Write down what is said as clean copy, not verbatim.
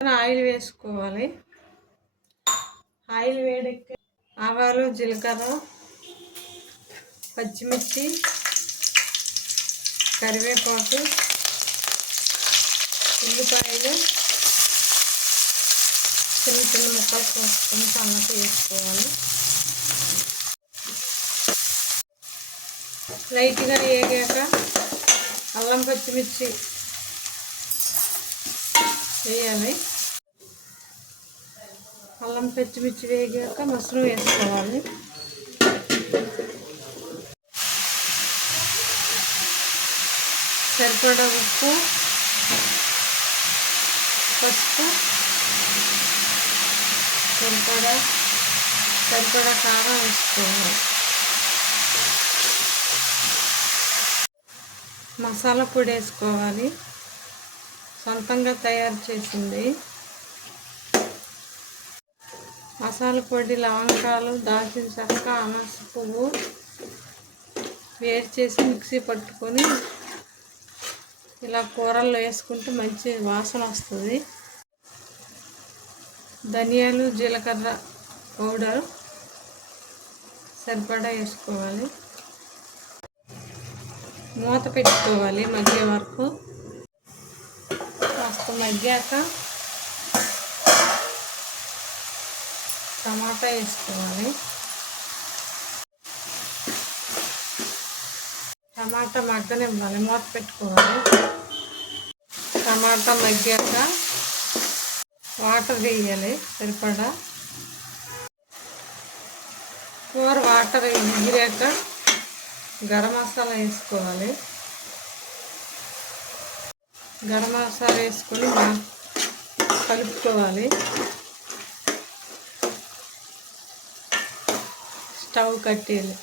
Oil వేసుకోవాలి. Oil వేడెక్కి ఆవాలు, జీలకర్ర, పచ్చిమిర్చి, కరివేపాకు, ఉల్లిపాయలు చిన్న చిన్న ముక్కలు కోసుకొని సన్నగా వేసుకోవాలి. లైట్గా వేగాక అల్లం పచ్చిమిర్చి వేయాలి. అల్లం పచ్చిమిర్చి వేగాక మసాలా వేసుకోవాలి. సరిపడా ఉప్పు, పసుపు, సరిపడా కారం వేసుకోవాలి. మసాలా పొడి వేసుకోవాలి, సొంతంగా తయారు చేసింది. మసాలా పొడి లవంగాలు, దాల్చిన చెక్క, అనాస పువ్వు వేడి చేసి మిక్సీ పట్టుకొని ఇలా కూరల్లో వేసుకుంటే మంచి వాసన వస్తుంది. ధనియాలు, జీలకర్ర పౌడర్ సరిపడా వేసుకోవాలి. మూత పెట్టుకోవాలి మధ్య వరకు. కాస్త మగ్గాక టమాటా వేసుకోవాలి. టమాటా మగ్గనివ్వాలి, మూత పెట్టుకోవాలి. టమాటా మగ్గాక వాటర్ వేయాలి సరిపడా. కూర వాటర్ ఎగిరాక గరం మసాలా వేసుకోవాలి. గరం మసాలా వేసుకొని కలుపుకోవాలి. స్టవ్ కట్టేయాలి.